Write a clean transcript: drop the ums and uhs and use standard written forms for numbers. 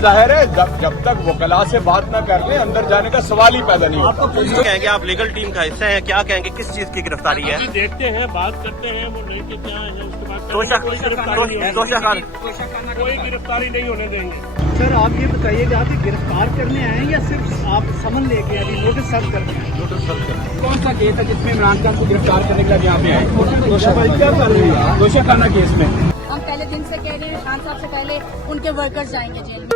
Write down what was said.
जाहिर है जब तक वकला से बात न कर ले अंदर जाने का सवाल ही पैदा नहीं होता। तो कहेंगे आप लीगल टीम का हिस्सा हैं, क्या कहेंगे किस चीज की गिरफ्तारी है? देखते हैं, बात करते हैं, वो लेके क्या है उसके बाद कोई गिरफ्तारी नहीं होने देंगे। सर आप ये बताइएगा कि गिरफ्तार करने आए हैं या सिर्फ आप समन लेके अभी नोटिस सर्व करने आए? नोटिस सर्व करना। कौन सा केस है जिसमें इमरान खान को गिरफ्तार करने के लिए यहाँ पे आए? क्या कर रही है दोषाखाना केस में? हम पहले दिन से कह रहे हैं खान साहब से पहले उनके वर्कर्स जाएंगे जेल में।